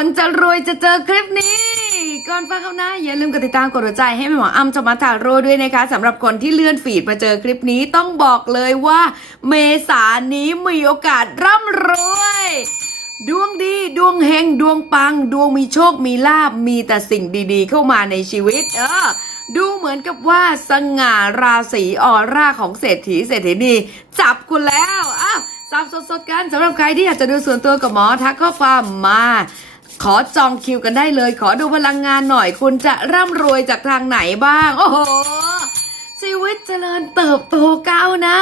คนจะรวยจะเจอคลิปนี้ ก่อนฟังคำนะอย่าลืมกดติดตามกดหัวใจให้แม่หมออ้ำจะมาทาโร่ด้วยนะคะสำหรับคนที่เลื่อนฟีดมาเจอคลิปนี้ต้องบอกเลยว่า เมษานี้มีโอกาสร่ำรวยดวงดีดวงเฮงดวงปัง ดวงมีโชคมีลาบมีแต่สิ่งดีๆ เข้ามาในชีวิต เออ ดูเหมือนกับว่าสง่าราศีออร่าของเศรษฐีเศรษฐีนีจับคุณแล้วอ้าวสับสดๆกันสำหรับใครที่อยากจะดูส่วนตัวกับหมอทักข้อความมา ขอจองคิวกันได้เลย ขอดูพลังงานหน่อย คุณจะร่ำรวยจากทางไหนบ้าง โอ้โหชีวิตเจริญเติบโตก้าวหน้า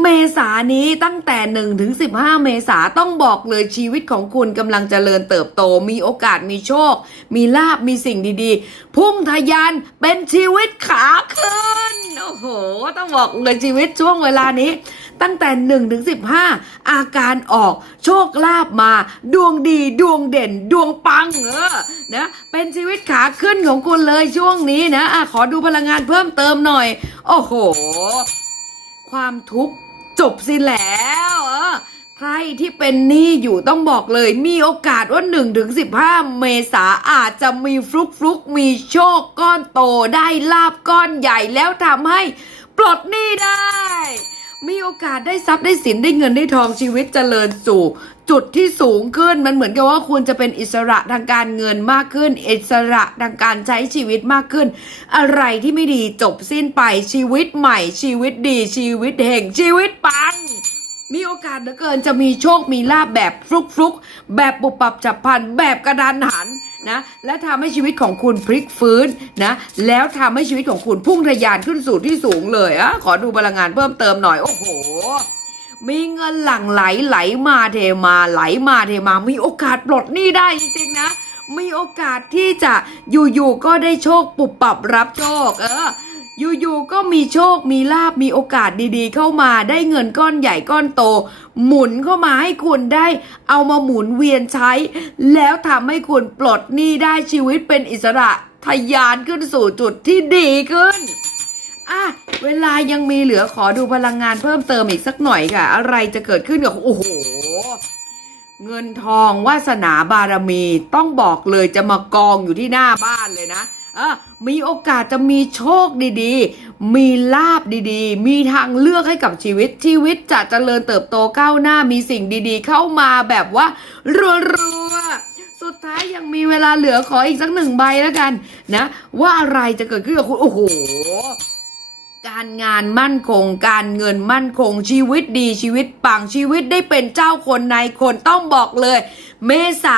เมษานี้ตั้งแต่1ถึง15 เมษาต้องบอกเลยชีวิตของคุณกำลังเจริญเติบโต มีโอกาสมีโชค มีลาบมีสิ่งดีๆ พุ่งทะยานเป็นชีวิตขาขึ้น โอ้โห ต้องบอกเลยชีวิตช่วงเวลานี้ ตั้งแต่1ถึง15อาการออกโชคลาภมา ดวงดีดวงเด่น ดวงปังเออนะเป็นชีวิตขาขึ้นของคุณเลยช่วงนี้นะอะขอดูพลังงานเพิ่มเติมหน่อย โอ้โห ความทุกข์จบสิ้นแล้วเออใครที่เป็นหนี้อยู่ต้องบอกเลยมีโอกาสว่า1ถึง15 เมษาอาจจะมีฟลุกฟลุกมีโชคก้อนโตได้ลาบก้อนใหญ่แล้วทำให้ปลดหนี้ได้ มีโอกาสได้ทรัพย์ได้สินได้เงินได้ทองชีวิตเจริญสู่ จุดที่สูงขึ้นมันเหมือนกับว่าคุณจะเป็นอิสระทางการเงินมากขึ้น อิสระทางการใช้ชีวิตมากขึ้น อะไรที่ไม่ดีจบสิ้นไปชีวิตใหม่ชีวิตดีชีวิตเฮงชีวิตปัง มีโอกาสเหลือเกินจะมีโชคมีลาบแบบฟลุกฟลุกแบบปุบปับจับพันแบบกระดานหันนะและทำให้ชีวิตของคุณพลิกฟื้นนะแล้วทำให้ชีวิตของคุณพุ่งทะยานขึ้นสู่ที่สูงเลยอะขอดูพลังงานเพิ่มเติมหน่อยโอ้โหมีเงินหลั่งไหลไหลมาเทมาไหลมาเทมา มีโอกาสปลดหนี้ได้จริงๆนะ มีโอกาสที่จะอยู่ๆก็ได้โชคปุบปับรับโชค เออ อยู่ๆก็มีโชคมีลาบมีโอกาสดีๆ เข้ามาได้เงินก้อนใหญ่ก้อนโต หมุนเข้ามาให้คุณได้ เอามาหมุนเวียนใช้ แล้วทำให้คุณปลดหนี้ได้ชีวิตเป็นอิสระทะยานขึ้นสู่จุดที่ดีขึ้นอะเวลายังมีเหลือขอดูพลังงานเพิ่มเติมอีกสักหน่อยค่ะ อะไรจะเกิดขึ้นกับโอ้โหเงินทองวาสนาบารมีต้องบอกเลยจะมากองอยู่ที่หน้าบ้านเลยนะ มีโอกาสจะมีโชคดีๆ มีลาบดีๆ มีทางเลือกให้กับชีวิต ชีวิตจะเจริญเติบโตก้าวหน้า มีสิ่งดีๆ เข้ามาแบบว่ารัวๆ สุดท้ายยังมีเวลาเหลือขออีกสักหนึ่งใบแล้วกันนะ ว่าอะไรจะเกิดขึ้นกับคุณ โอ้โหการงานมั่นคง การเงินมั่นคง ชีวิตดีชีวิตปังชีวิตได้เป็นเจ้าคนนายคนต้องบอกเลย เมษา